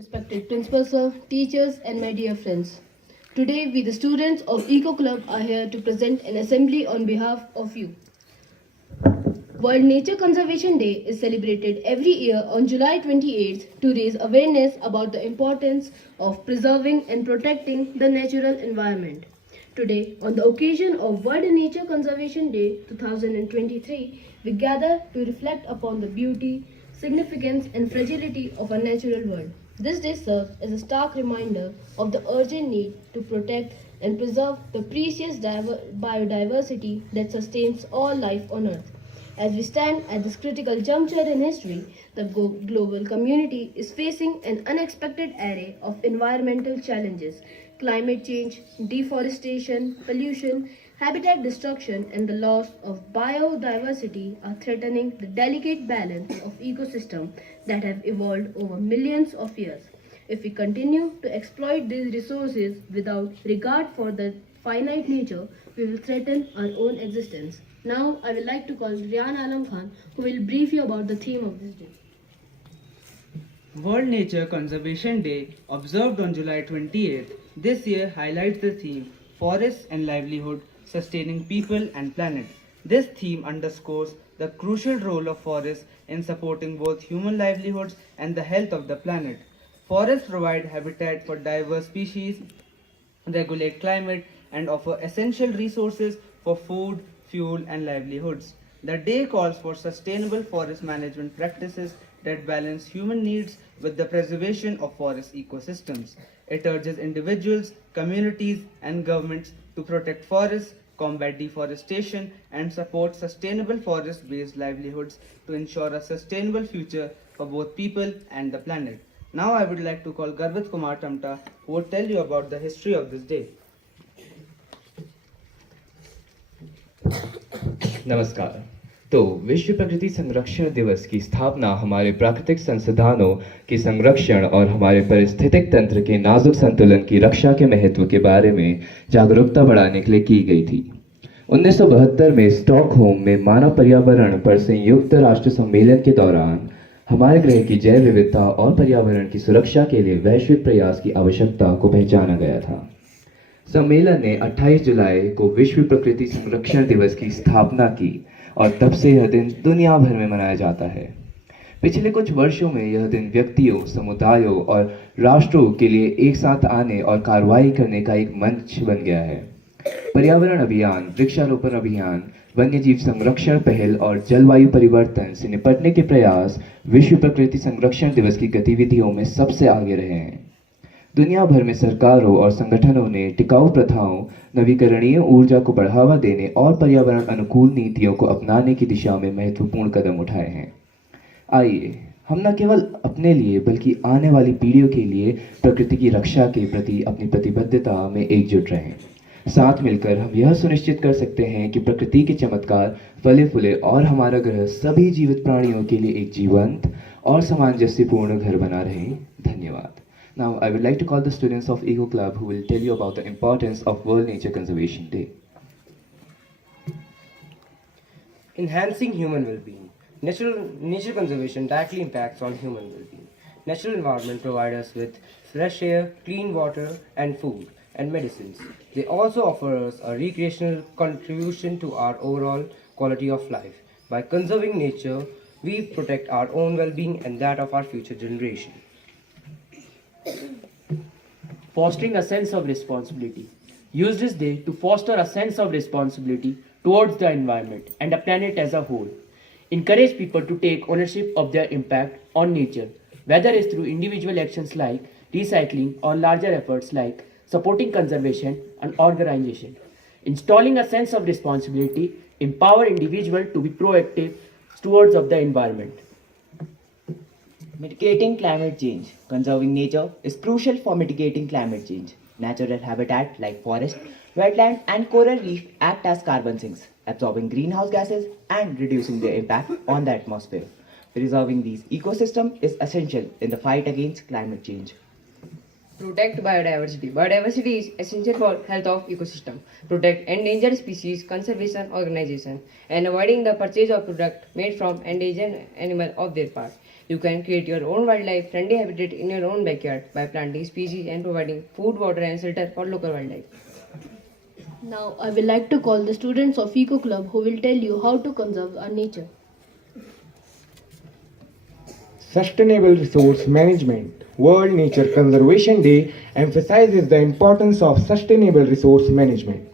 Respected principal sir, teachers and my dear friends. Today we the students of Eco Club are here to present an assembly on behalf of you. World Nature Conservation Day is celebrated every year on July 28th to raise awareness about the importance of preserving and protecting the natural environment. Today, on the occasion of World Nature Conservation Day 2023, we gather to reflect upon the beauty, significance, and fragility of our natural world. This day serves as a stark reminder of the urgent need to protect and preserve the precious biodiversity that sustains all life on Earth. As we stand at this critical juncture in history, the global community is facing an unexpected array of environmental challenges. Climate change, deforestation, pollution, habitat destruction, and the loss of biodiversity are threatening the delicate balance of ecosystems that have evolved over millions of years. If we continue to exploit these resources without regard for the finite nature, we will threaten our own existence. Now, I would like to call Rian Alam Khan, who will brief you about the theme of this day. World Nature Conservation Day, observed on July 28th, this year highlights the theme Forests and Livelihood Sustaining People and Planet. This theme underscores the crucial role of forests in supporting both human livelihoods and the health of the planet. Forests provide habitat for diverse species, regulate climate, and offer essential resources for food, fuel, and livelihoods. The day calls for sustainable forest management practices that balance human needs with the preservation of forest ecosystems. It urges individuals, communities, and governments to protect forests, combat deforestation, and support sustainable forest based livelihoods to ensure a sustainable future for both people and the planet. Now, I would like to call Garbit Kumar Tamta, who will tell you about the history of this day. नमस्कार। तो विश्व प्रकृति संरक्षण दिवस की स्थापना हमारे प्राकृतिक संसाधनों के संरक्षण और हमारे पारिस्थितिक तंत्र के नाजुक संतुलन की रक्षा के महत्व के बारे में जागरूकता बढ़ाने के लिए की गई थी। 1972 में स्टॉकहोम में मानव पर्यावरण पर संयुक्त राष्ट्र सम्मेलन के दौरान हमारे ग्रह की जैव विविधता और पर्यावरण की सुरक्षा के लिए वैश्विक प्रयास की आवश्यकता को पहचाना गया था। सम्मेलन ने 28 जुलाई को विश्व प्रकृति संरक्षण दिवस की स्थापना की और तब से यह दिन दुनिया भर में मनाया जाता है। पिछले कुछ वर्षों में यह दिन व्यक्तियों, समुदायों और राष्ट्रों के लिए एक साथ आने और कार्रवाई करने का एक मंच बन गया है। पर्यावरण अभियान, वृक्षारोपण अभियान, वन्यजीव संरक्षण पहल और जलवायु परिवर्तन से निपटने के प्रयास विश्व प्रकृति संरक्षण दिवस की गतिविधियों में सबसे आगे रहे हैं। दुनिया भर में सरकारों और संगठनों ने टिकाऊ प्रथाओं, नवीकरणीय ऊर्जा को बढ़ावा देने और पर्यावरण अनुकूल नीतियों को अपनाने की दिशा में महत्वपूर्ण कदम उठाए हैं। आइए हम न केवल अपने लिए बल्कि आने वाली पीढ़ियों के लिए प्रकृति की रक्षा के प्रति अपनी प्रतिबद्धता में एकजुट रहें। साथ मिलकर हम यह सुनिश्चित कर सकते हैं कि प्रकृति के चमत्कार फले फूले और हमारा ग्रह सभी जीवित प्राणियों के लिए एक जीवंत और सामंजस्यपूर्ण घर बना रहे। धन्यवाद। Now, I would like to call the students of Eco Club who will tell you about the importance of World Nature Conservation Day. Enhancing human well-being. Nature conservation directly impacts on human well-being. Natural environment provides us with fresh air, clean water, and food and medicines. They also offer us a recreational contribution to our overall quality of life. By conserving nature, we protect our own well-being and that of our future generation. Fostering a sense of responsibility. Use this day to foster a sense of responsibility towards the environment and the planet as a whole. Encourage people to take ownership of their impact on nature, whether it's through individual actions like recycling or larger efforts like supporting conservation and organization. Installing a sense of responsibility empower individuals to be proactive stewards of the environment. Mitigating climate change. Conserving nature is crucial for mitigating climate change. Natural habitat like forest, wetland and coral reef act as carbon sinks, absorbing greenhouse gases and reducing their impact on the atmosphere. Preserving these ecosystems is essential in the fight against climate change. Protect biodiversity. Biodiversity is essential for health of ecosystem. Protect endangered species conservation organization and avoiding the purchase of product made from endangered animal of their part. You can create your own wildlife friendly habitat in your own backyard by planting species and providing food, water, and shelter for local wildlife. Now, I would like to call the students of Eco Club who will tell you how to conserve our nature. Sustainable Resource Management. World Nature Conservation Day emphasizes the importance of sustainable resource management.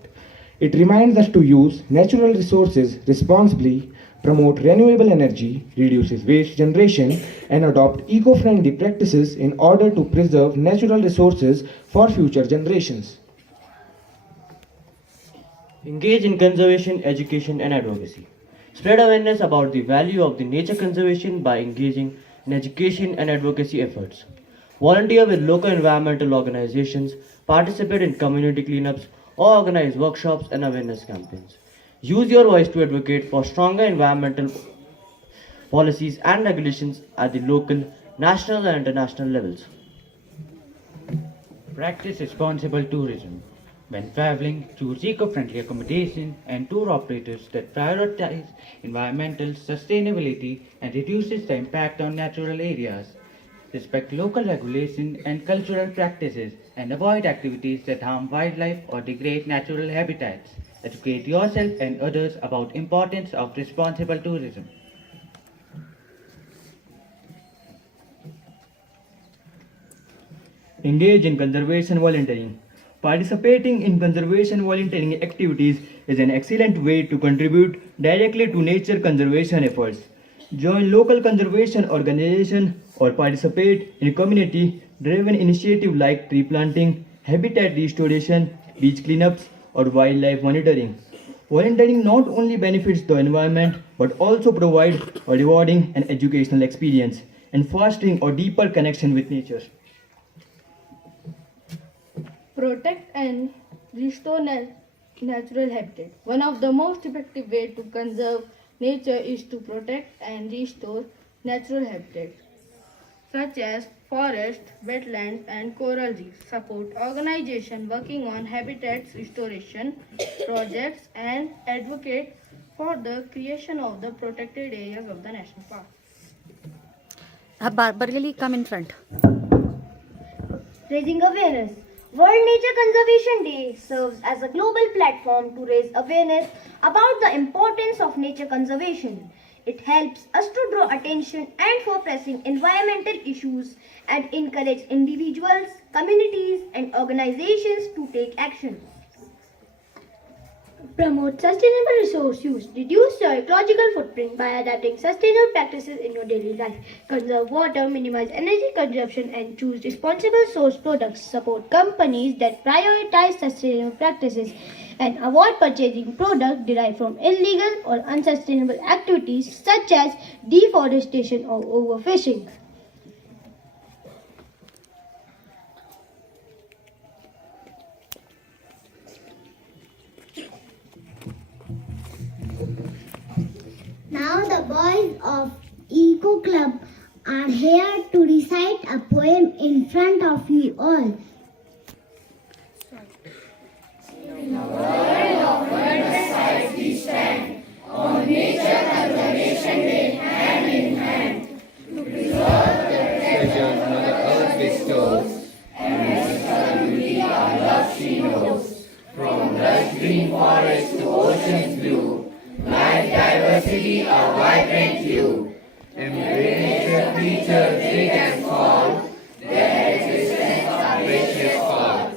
It reminds us to use natural resources responsibly, promote renewable energy, reduces waste generation, and adopt eco-friendly practices in order to preserve natural resources for future generations. Engage in conservation, education, and advocacy. Spread awareness about the value of the nature conservation by engaging in education and advocacy efforts. Volunteer with local environmental organizations, participate in community cleanups, or organize workshops and awareness campaigns. Use your voice to advocate for stronger environmental policies and regulations at the local, national, and international levels. Practice responsible tourism. When traveling, choose eco-friendly accommodation and tour operators that prioritize environmental sustainability and reduces the impact on natural areas. Respect local regulation and cultural practices and avoid activities that harm wildlife or degrade natural habitats. Educate yourself and others about importance of responsible tourism. Engage in conservation volunteering. Participating in conservation volunteering activities is an excellent way to contribute directly to nature conservation efforts. Join local conservation organizations or participate in community-driven initiatives like tree planting, habitat restoration, beach cleanups, or wildlife monitoring. Volunteering not only benefits the environment but also provides a rewarding and educational experience and fostering a deeper connection with nature. Protect and restore natural habitat. One of the most effective ways to conserve nature is to protect and restore natural habitat, such as forests, wetlands, and coral reefs. Support organizations working on habitat restoration projects and advocate for the creation of the protected areas of the national park. Bargali, come in front. Raising awareness. World Nature Conservation Day serves as a global platform to raise awareness about the importance of nature conservation. It helps us to draw attention and for pressing environmental issues and encourage individuals, communities, and organizations to take action. Promote sustainable resource use. Reduce your ecological footprint by adapting sustainable practices in your daily life. Conserve water, minimize energy consumption, and choose responsible source products. Support companies that prioritize sustainable practices and avoid purchasing products derived from illegal or unsustainable activities such as deforestation or overfishing. Now the boys of Eco Club are here to recite a poem in front of you all. In a world of wondrous sights we stand, on Nature Conservation Day hand in hand, to preserve the treasures Mother Earth bestows, and restore beauty our love she knows. From lush green forests to oceans blue, life diversity a vibrant hue. Embrace the creatures big and small, their existence a precious call.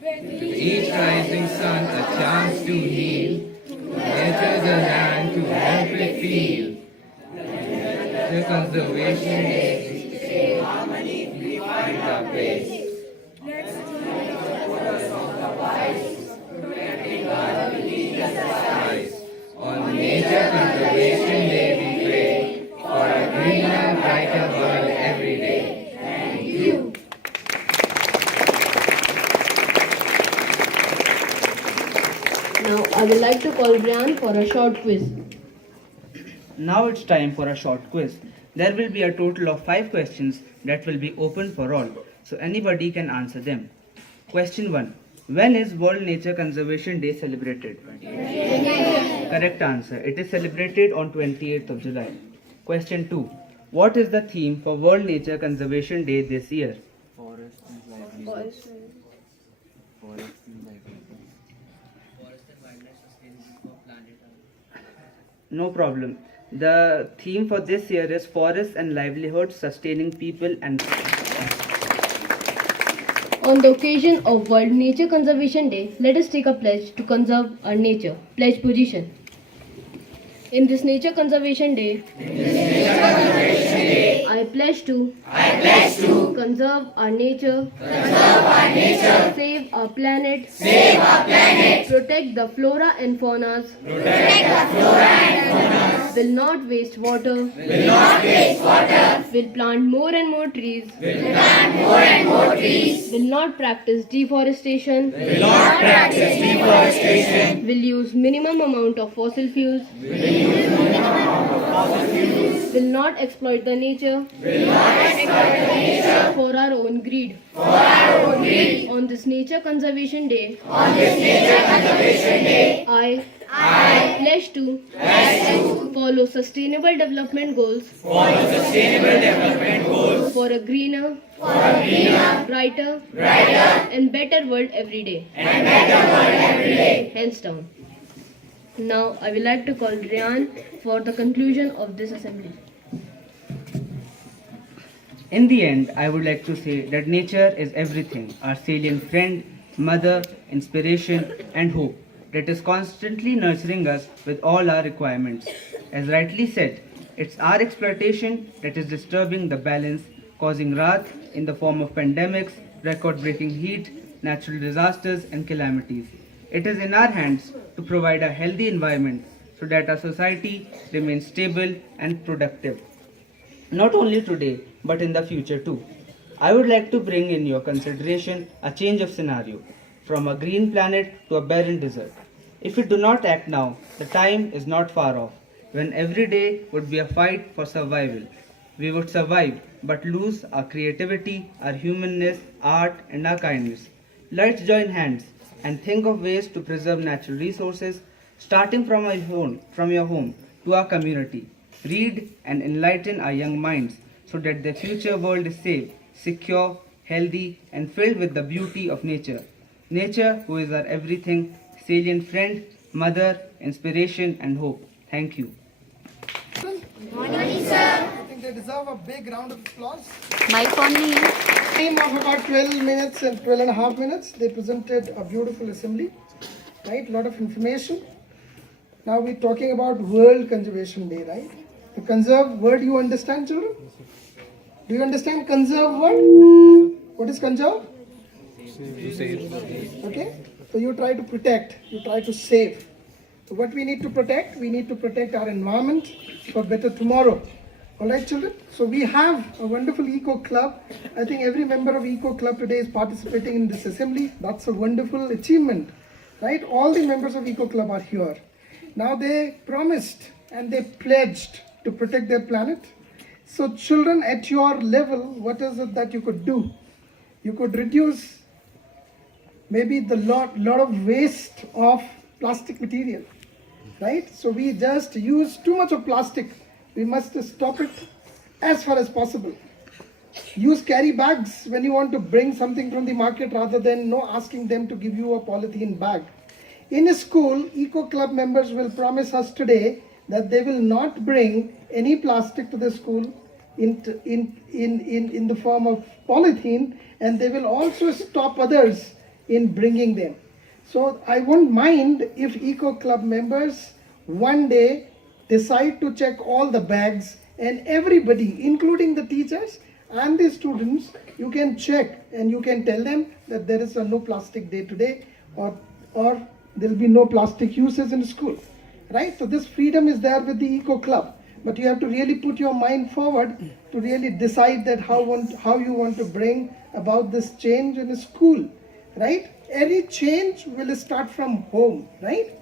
With each rising sun a chance to heal, nature's a land to help it feel. The conservation day, to save harmony, we find our place. Let's unite the chorus of the wise, protecting our beneath the skies. On Nature Conservation Day we pray for a greener, brighter world every day. Thank you. Now, I would like to call Brian for a short quiz. Now it's time for a short quiz. There will be a total of 5 questions that will be open for all, so anybody can answer them. Question 1. When is World Nature Conservation Day celebrated? Correct answer. It is celebrated on 28th of July. Question 2. What is the theme for World Nature Conservation Day this year? No problem. The theme for this year is Forests and Livelihoods Sustaining People and. On the occasion of World Nature Conservation Day, let us take a pledge to conserve our nature. Pledge position. In this Nature Conservation Day, I pledge to conserve our nature, save our planet, protect the flora and faunas, will not waste water, will plant more and more trees, will not practice deforestation, will use minimum amount of fossil fuels, will not exploit the nature for our own greed. On this Nature Conservation Day, I pledge to follow sustainable development goals for a greener, brighter, and better world every day. Hands down. Now I would like to call Ryan for the conclusion of this assembly. In the end, I would like to say that nature is everything, our salient friend, mother, inspiration, and hope that is constantly nurturing us with all our requirements. As rightly said, it's our exploitation that is disturbing the balance, causing wrath in the form of pandemics, record-breaking heat, natural disasters, and calamities. It is in our hands to provide a healthy environment so that our society remains stable and productive. Not only today, but in the future too. I would like to bring in your consideration a change of scenario from a green planet to a barren desert. If we do not act now, the time is not far off when every day would be a fight for survival. We would survive but lose our creativity, our humanness, art, and our kindness. Let's join hands and think of ways to preserve natural resources, starting from your home to our community. Read and enlighten our young minds so that the future world is safe, secure, healthy, and filled with the beauty of nature. Nature, who is our everything, salient friend, mother, inspiration, and hope. Thank you. I think they deserve a big round of applause. Mic on me. Time of about 12 minutes and 12 and a half minutes, they presented a beautiful assembly, right? A lot of information. Now we're talking about World Conservation Day, right? The conserve word you understand, children? Do you understand conserve word? What is conserve? To save. Okay? So you try to protect, you try to save. So what we need to protect? We need to protect our environment for better tomorrow. Alright children? So we have a wonderful Eco Club. I think every member of Eco Club today is participating in this assembly. That's a wonderful achievement. Right? All the members of Eco Club are here. Now they promised and they pledged to protect their planet. So children, at your level, what is it that you could do? You could reduce maybe the lot of waste of plastic material, right? So we just use too much of plastic. We must stop it as far as possible. Use carry bags when you want to bring something from the market rather than asking them to give you a polythene bag. In a school, Eco Club members will promise us today that they will not bring any plastic to the school in the form of polythene, and they will also stop others in bringing them. So I won't mind if Eco Club members one day decide to check all the bags, and everybody, including the teachers and the students, you can check and you can tell them that there is a no plastic day today, or there will be no plastic uses in school. Right? So this freedom is there with the Eco Club. But you have to really put your mind forward to really decide that how you want to bring about this change in the school. Right? Any change will start from home. Right?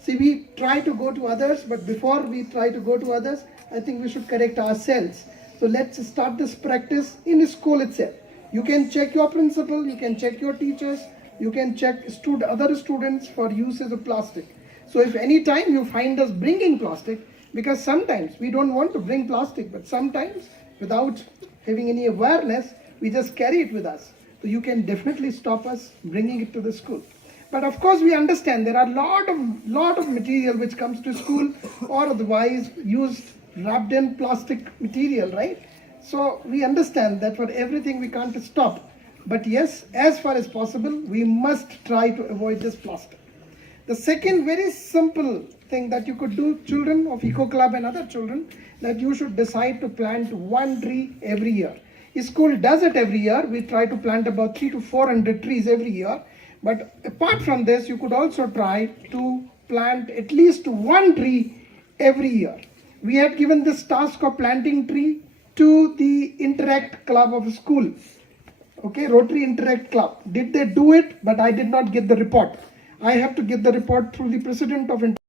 See, we try to go to others, but before we try to go to others, I think we should correct ourselves. So let's start this practice in the school itself. You can check your principal, you can check your teachers, you can check other students for uses of plastic. So if any time you find us bringing plastic, Because sometimes we don't want to bring plastic, but sometimes without having any awareness, we just carry it with us. So you can definitely stop us bringing it to the school. But of course, we understand there are lot of material which comes to school or otherwise used wrapped in plastic material, right? So we understand that for everything we can't stop. But yes, as far as possible, we must try to avoid this plastic. The second very simple thing that you could do, children of Eco Club and other children, that you should decide to plant one tree every year. School does it every year. We try to plant about 300 to 400 trees every year. But apart from this, you could also try to plant at least one tree every year. We had given this task of planting tree to the Interact Club of school. Okay, Rotary Interact Club. Did they do it? But I did not get the report. I have to get the report through the president of